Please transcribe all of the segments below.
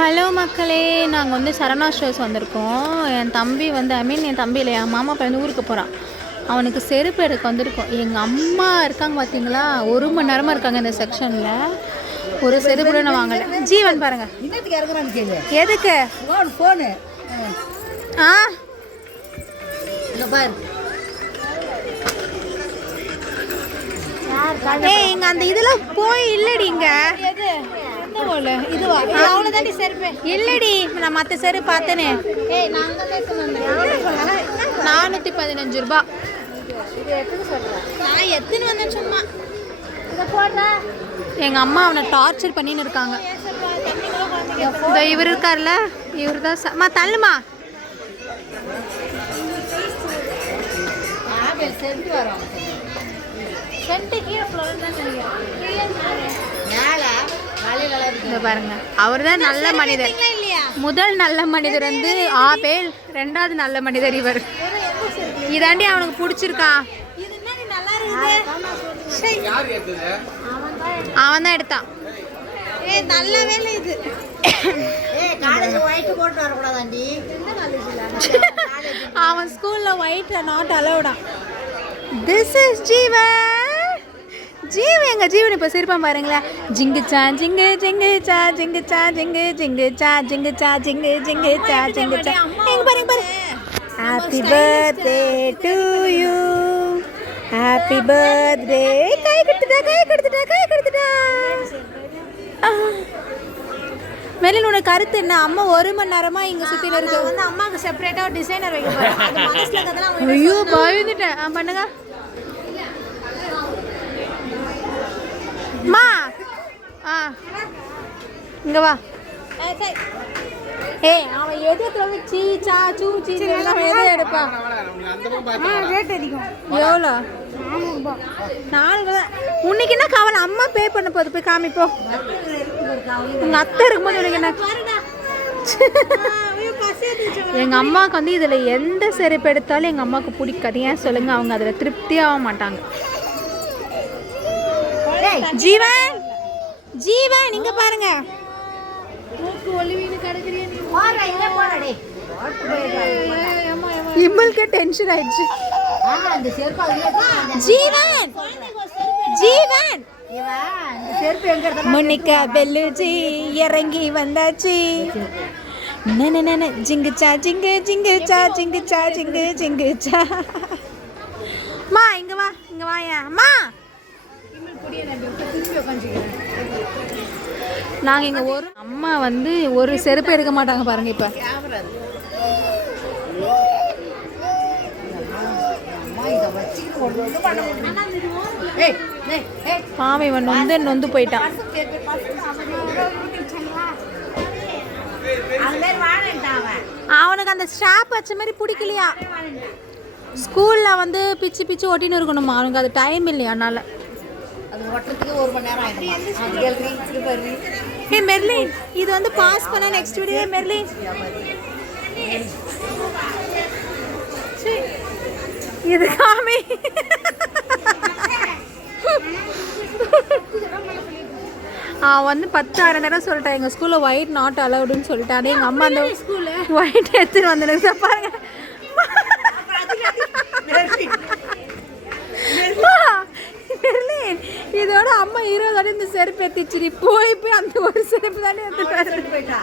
Hello மக்களே, நாங்கள் வந்து சரவணா ஸ்டோர்ஸ் வந்திருக்கோம். என் தம்பி வந்து என் தம்பி இல்லை, என் மாமா பையன் ஊருக்கு போகிறான். அவனுக்கு செருப்பு எடுக்க வந்திருக்கோம். எங்கள் அம்மா இருக்காங்க பார்த்தீங்களா, 1 மணி நேரமாக இருக்காங்க இந்த செக்ஷனில். ஒரு செருப்பு நான் வாங்கலை. ஜீவன் பாருங்க, எதுக்கு ஃபோனு பாரு. இங்க அந்த இதுல போய் இல்லடி, இங்க இதுவா அவ்வளவுதாண்டி செருப்பு இல்லடி. நான் மற்ற செருப்பு பார்த்தேனே. 415 ரூபாய். நான் எத்தனை வந்தேன் சும்மா. எங்க அம்மா அவனை டார்ச்சர் பண்ணின்னு இருக்காங்க. இந்த இவர் இருக்கார்ல, இவர் தான் தள்ளுமா. பாருங்க, அவர் தான் நல்ல மனிதர். முதல் நல்ல மனிதர் வந்து ஆபேல், 2வது நல்ல மனிதர் இவர். இதாண்டி அவனுக்கு பிடிச்சிருக்கா. அவன் தான் எடுத்தான். நல்ல வேலை இது. அவன் ஸ்கூல்ல ஒயிட் நாட் அலோடா. திஸ் இஸ் ஜீவன். ஜீவன் எங்க ஜீவன் இப்ப சிரிப்பான் பாருங்களேன். ஜிங்குச்சா ஜிங்கு ஜிங்குச்சா ஜிங்குச்சா ஜிங்கு ஜிங்குச்சா ஜிங்குச்சா ஜிங்கு ஜிங்குச்சா ஜிங்குச்சா. எங்க பாருங்க பாருங்க. Happy birthday to you, happy birthday. கை கொடுத்துட்டா. மேலே உனக்கு கருத்து என்ன? அம்மா 1 மணி நேரமா இங்க சுத்தில இருக்கு. வந்து அம்மாக்கு செப்பரேட்டா டிசைனர் வைக்க போறேன். ஐயோ பயந்துட்டேன். பண்ணுங்க மா. இங்க வா. அவன் எதுக்கு சீ சா சூ சீ எல்லாம் எதை எடுப்பா. ரேட் அதிகம். எவ்வளோ? 4 ரூபா. உன்னைக்கு என்ன கவலை? அம்மா பே பண்ண போது. போய் காமிப்போ. உங்க அத்தை இருக்கும்போது உனக்கு என்ன? எங்க அம்மாவுக்கு வந்து இதுல எந்த செருப்பு எடுத்தாலும் எங்க அம்மாவுக்கு பிடிக்காது. ஏன் சொல்லுங்க? அவங்க அதுல திருப்தியாக மாட்டாங்க. ஜீவன் ஜீவன் இங்க பாருங்க. இவளுக்கு டென்ஷன் ஆயிடுச்சு. ஜீவன் ஜீவன் முன்னிக்க பெல்லுச்சி இறங்கி வந்தாச்சு. ஜிங்குச்சா ஜிங்கு ஜிங்குச்சா ஜிங்குச்சா ஜிங்கு ஜிங்குச்சா. மா இங்க வா, இங்க வாயா மா. நாங்க இங்க ஒரு அம்மா வந்து ஒரு செருப்பு எடுக்க மாட்டாங்க பாருங்க. இப்ப பாவை நொந்து போயிட்டான். அவனுக்கு அந்த ஸ்ட்ராப் வச்ச மாதிரி பிடிக்கலையா. ஸ்கூல்ல வந்து பிச்சு பிச்சு ஒட்டின்னு இருக்கணுமா. அவனுக்கு அது டைம் இல்லையா. அதனால மெர்லின் இது வந்து பாஸ் பண்ண நெக்ஸ்ட் வீடியோ. மெர்லின் இது காமி. வந்து 10,000 தடவை சொல்லிட்டேன். எங்கள் ஸ்கூலில் ஒயிட் நாட் அலவுடுன்னு சொல்லிட்டாரு. எங்கள் அம்மா அந்த ஒயிட் எடுத்துட்டு வந்துடுங்க பாருங்க. இதோட அம்மா 20 தடவை இந்த செருப்பு எடுத்துச்சு. போய் அந்த ஒரு செருப்பு தானே எடுத்துட்டு.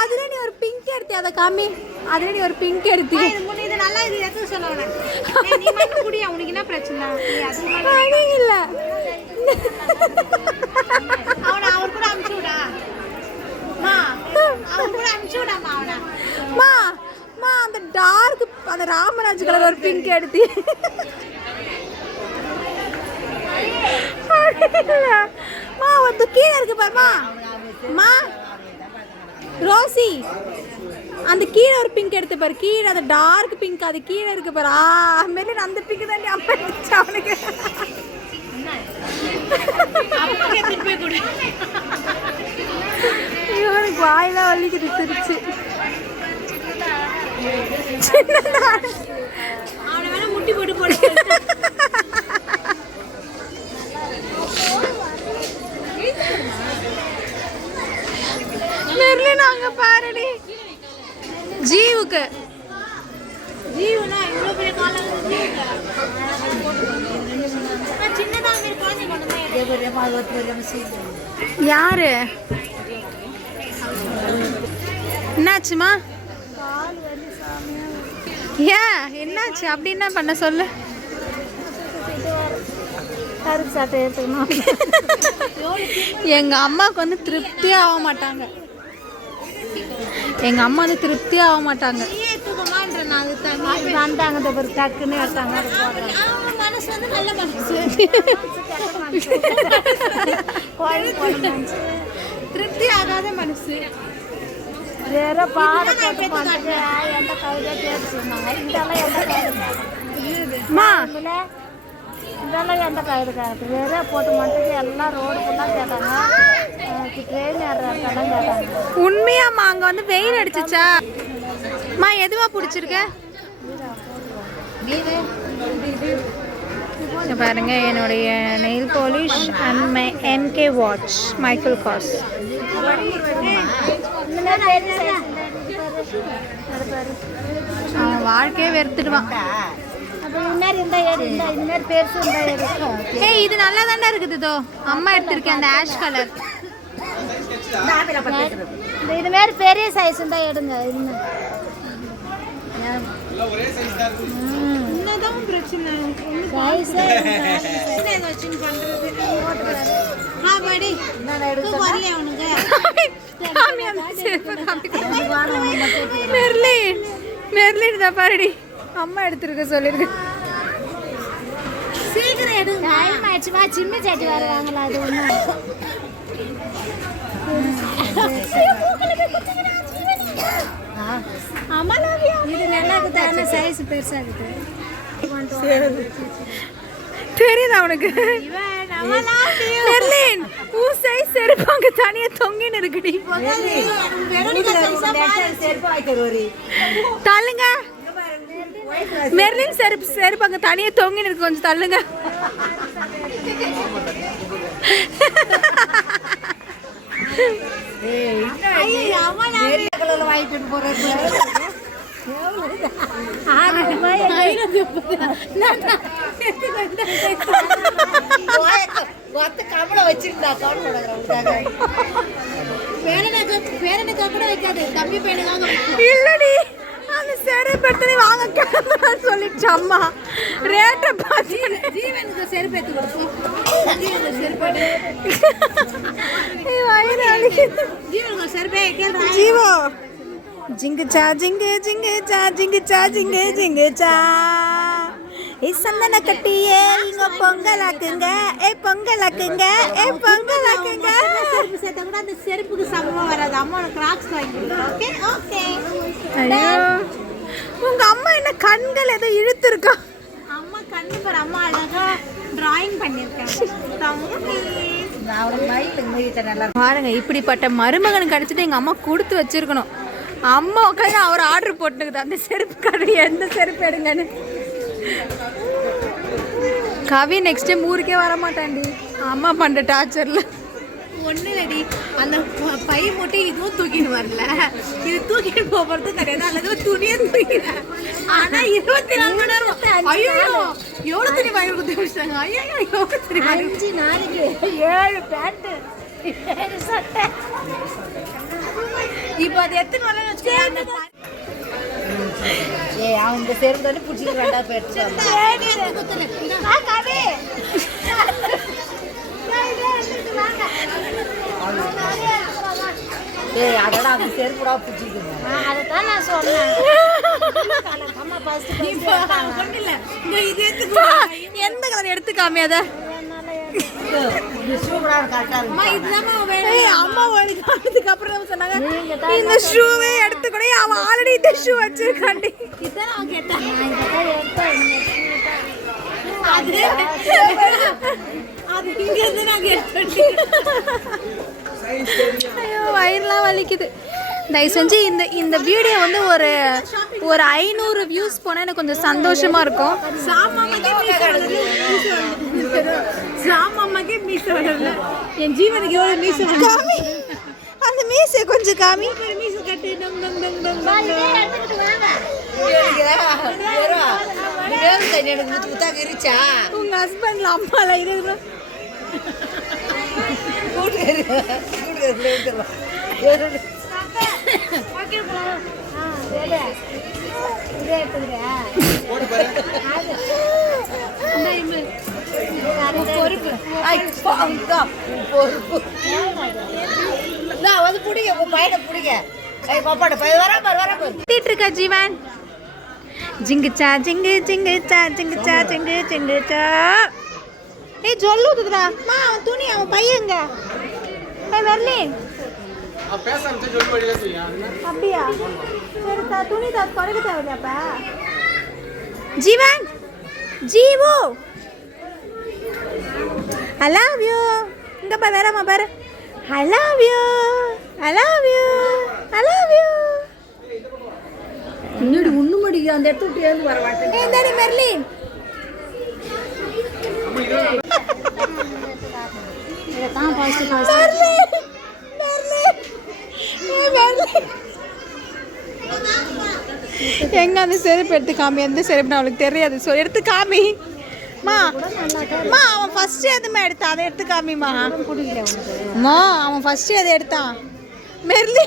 அதுல நீ ஒரு பிங்க் எடுத்தி, அதை காமி. அதுல நீ ஒரு பிங்க் எடுத்தி. இது நல்லா இது எது சொல்லுவானே. நீ மட்டும் குடியா, உனக்கு என்ன பிரச்சனை? அது இல்ல. அவர் கூட அனுப்பிச்சு விடா. அவர் கூட அனுப்பிச்சு விடாமா அவனை. அந்த டார்க் அந்த ராமராஜ் கலர் ஒரு பிங்க் எடுத்தி. வந்து கீழே இருக்கு பாருமா. ரோசி அந்த கீழே ஒரு பிங்க் எடுத்து பாரு. கீழே அந்த டார்க் பிங்க் அது கீழே இருக்கு பாரு. மேலே அந்த பிங்க் தாண்டி அம்மா எடுத்துச்சு அவனுக்கு. இவனுக்கு வாயெல்லாம் வலிக்குது சிரிச்சு. அவனை வேணா முட்டி போட்டு போட. யாரு என்னாச்சுமா? ஏன் என்னாச்சு? அப்படி என்ன பண்ண சொல்லு. எங்க அம்மாவுக்கு வந்து திருப்தியே ஆக மாட்டாங்க. எங்க அம்மா வந்து திருப்தியே ஆக மாட்டாங்க. வந்தாங்க டக்குன்னு எடுத்தாங்க. திருப்தி ஆகாத மனசு. வேற பாட போட்டு பண்ணுங்க. எந்த கவிதையா கேட்டுருந்தாங்க. இதெல்லாம் எந்த கவிதை? இதெல்லாம் எந்த கவிதை கேட்குது? வேற போட்டு மட்டும் எல்லாம் ரோடு ஃபுல்லாக கேட்டாங்க. ட்ரெயின் ஏறுற இடம் கேட்டாங்க. உண்மையாம்மா அங்கே வந்து வெயில் அடிச்சிச்சா? அம்மா எதுவா பிடிச்சிருக்க? பாருங்க என்னுடைய nail polish and my MK watch Michael Kors. அவன் வாழ்க்கையே வெறுத்துடுவான். ஏய் இது நல்லா தானே இருக்குது. தோ அம்மா எடுத்திருக்கேன் அந்த ஆஷ் கலர். இது மாதிரி பெரிய சைஸ் இருந்தா எடுங்க. என்னதான் பிரச்சனை? மெர்லின் தான் பாருடி அம்மா எடுத்துருக்க சொல்லிருக்கு. சீக்கிரம் எடுங்க. டைம் ஆயிடுச்சுமா. சின்ன சட்டி வருவாங்களா? அது ஒண்ணு. இது நல்லா இருக்குது. சைஸ் பெருசா இருக்குது. தெரியுதா உனக்கு? மெர்லின் உன் சைஸ் செருப்பாங்க தனியா தொங்கின்னு இருக்குடி. தள்ளுங்க. மெர்லின் செருப்பாங்க தனியா தொங்கின்னு இருக்கு. கொஞ்சம் தள்ளுங்க. இல்லடி அந்த செருப்பு வாங்க சொல்லிடுச்சு அம்மா. ரேட்டை பார்த்து ஜீவனுக்கு செருப்பு எடுத்து கொடுப்போம். ஜீவோ ஜிங்குச்சா ஜிங்கு ஜிங்குச்சா ஜிங்குச்சா ஜிங்கு ஜிங்குச்சா சந்தன கட்டியே இங்க பொங்கலாக்குங்க. பொங்கலாக்குங்க. பொங்கலாக்குங்க. செருப்பு சேர்த்தா கூட அந்த செருப்புக்கு சமமா வராது. அம்மா கிராக்ஸ் வாங்கிக்கலாம். Okay okay. ஐயோ உங்க அம்மா என்ன கண்கள் ஏதோ இழுத்துருக்கா? அம்மா கண்ணு பாரு. அம்மா அழகா டிராயிங் பண்ணிருக்காங்க. பாருங்க இப்படிப்பட்ட மருமகன் கிடைச்சிட்டு எங்க அம்மா கொடுத்து வச்சிருக்கணும். அம்மா உட்காந்து அவர் ஆர்டர் போட்டுக்குது அந்த செருப்பு கடை எந்த செருப்பு எடுங்கன்னு. கவி நெக்ஸ்ட் டைம் ஊருக்கே வர மாட்டான்டி அம்மா பண்ற டார்ச்சர்ல. ஒண்ணு இல்லடி அந்த பை மட்டும் இதுவும் தூக்கிட்டு வரல. இது தூக்கிட்டு போறது கிடையாது. அல்லது துணியை தூக்கிட. ஆனா 24 மணி நேரம் ஐயோ எவ்வளவு துணி வாங்கி கொடுத்து வச்சாங்க. ஐயோ எவ்வளவு துணி 5 நாளைக்கு 7 பேண்ட் 7 சட்டை. இப்போ அது எத்தனை வரலன்னு வச்சுக்கோங்க. அவன் இந்த செருப்பு தானே பிடிச்சிட்டு வேண்டாம் போயிடுச்சு. அதோட அவங்க செருப்புடா பிடிச்சிருக்குங்க. அதைத்தான் நான் சொன்னேன். எந்த கலர் எடுத்துக்காமே அத அப்புறம் சொன்னாங்க இந்த ஷூவே எடுத்து கூட அவன் ஆல்ரெடி இந்த ஷூ வச்சிருக்காண்டி. ஐயோ வயிறுலாம் வலிக்குது. தயவு செஞ்சு இந்த வீடியோ வந்து ஒரு 500 வியூஸ் போனால் எனக்கு கொஞ்சம் சந்தோஷமா இருக்கும். என் ஜீவனுக்கு எவ்வளவு மீசை காமி அந்த மீசை கொஞ்சம் காமி. மீசை கட்டு உங்க ஹஸ்பண்ட்ல அம்மால இது இருக்கா ஜீவன் ஜிங்குச்சா ஜிங்கு ஜிங்குச்சா ஜிங்குச்சா ஜிங்கு ஜிங்குச்சா ஏய் ஜொல்லு ஊத்துதுடா மா அவன் துணி அவன் பையங்க ஏய் வரலி அப்படியா சரி துணி குறைக்க தேவையில்லையாப்பா ஜீவன் ஜீவு I love you இங்க பாரு வேறமா பாரு I love you I love you I love you இன்னொரு ஒண்ணு மடிக்கு அந்த இடத்து விட்டு ஏந்து வர மாட்டேன் ஏய் இந்தாடி மெர்லின் இதான் பாஸ்ட் மெர்லின் மெர்லின் ஏய் மெர்லின் எங்க அந்த செருப்பு எடுத்து காமி எந்த செருப்புன்னு அவளுக்கு தெரியாது எடுத்து காமி மா மா அவன் ஃபர்ஸ்ட் எதுமே எடுத்தான் அதை எடுத்து காமிமா மா அவன் ஃபர்ஸ்ட் எதை எடுத்தான் மெர்லி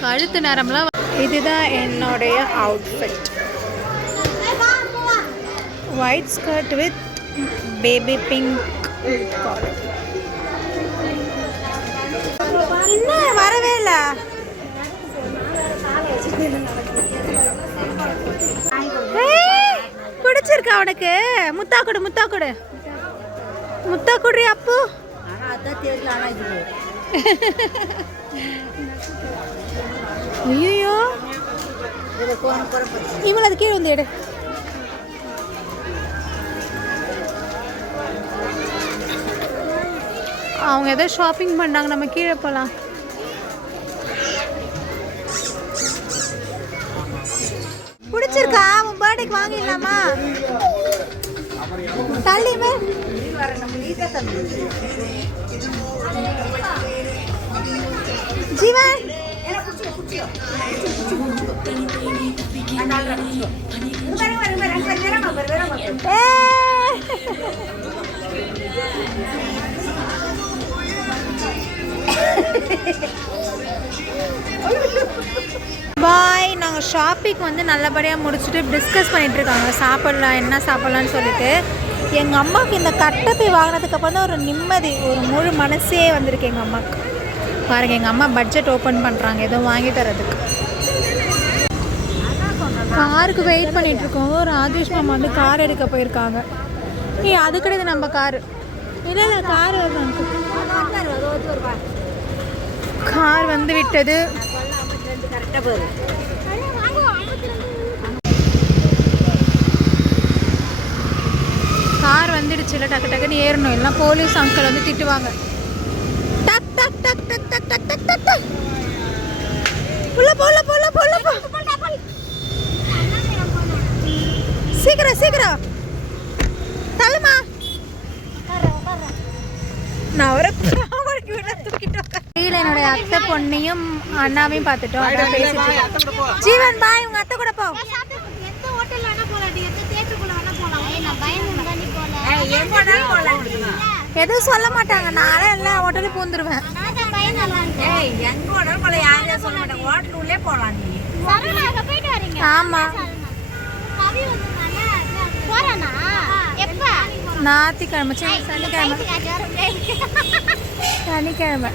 கழுத்து நேரம்லாம் இதுதான் என்னுடைய outfit white skirt with baby pink இன்னும் வரவே இல்லை பிடிச்சிருக்கா உனக்கு முத்தா கொடு முத்தா கொடு முத்தா குடுறி அப்பு ஐயோ இவளை அது கீழே வந்து எடு அவங்க ஏதோ ஷாப்பிங் பண்ணாங்க நம்ம கீழே போகலாம் பிடிச்சிருக்கா அவன் பர்த்டேக்கு வாங்கிடலாமா தள்ளிமே ஜீவன் பாய் நாங்கள் ஷாப்பிங் வந்து நல்லபடியாக முடிச்சுட்டு டிஸ்கஸ் பண்ணிகிட்ருக்காங்க சாப்பிட்லாம் என்ன சாப்பிட்லான்னு சொல்லிட்டு எங்கள் அம்மாவுக்கு இந்த கட்டப்பை வாங்கினதுக்கப்புறம் தான் ஒரு நிம்மதி ஒரு முழு மனசே வந்திருக்கு எங்கள் அம்மாவுக்கு பாருங்கள் எங்கள் அம்மா பட்ஜெட் ஓப்பன் பண்ணுறாங்க எதுவும் வாங்கி தரதுக்கு காருக்கு வெயிட் பண்ணிகிட்ருக்கோம் ராஜேஷ் மாமா வந்து கார் எடுக்க போயிருக்காங்க அது கிடையாது நம்ம காரு இல்லை இல்லை கார் கார் வந்து விட்டது கார் வந்துடுச்சுல டக்கு டக்குன்னு ஏறணும் எல்லாம் போலீஸ் அங்கிள் வந்து திட்டுவாங்க டக் டக் டக் டக் டக் டக் டக் டக் டக் போல சீக்கிரம் சீக்கிரம் தள்ளுமா நான் ஒரு என்னுடைய அத்தை பொண்ணையும் அண்ணாவையும் பார்த்துட்டோம் அதான் பேசிட்டு ஜீவன் பாய் உங்க அத்தை கூட போ எதுவும் சொல்ல மாட்டாங்க நானே எல்லா ஹோட்டலும் பூந்துருவேன் ஆமா ஞாயிற்றுக்கிழமை சனிக்கிழமை